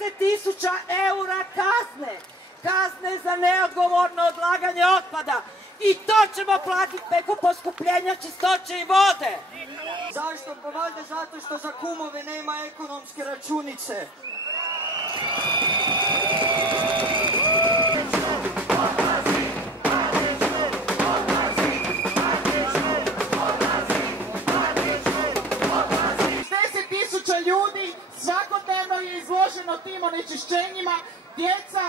10.000 eura kazne. Kazne za neodgovorno odlaganje otpada. I to ćemo platiti preko poskupljenja čistoće i vode. Zašto? Pa valjda zato što za kumove nema ekonomske računice. Ljudi svakodnevno je izloženo tim onečišćenjima, djeca...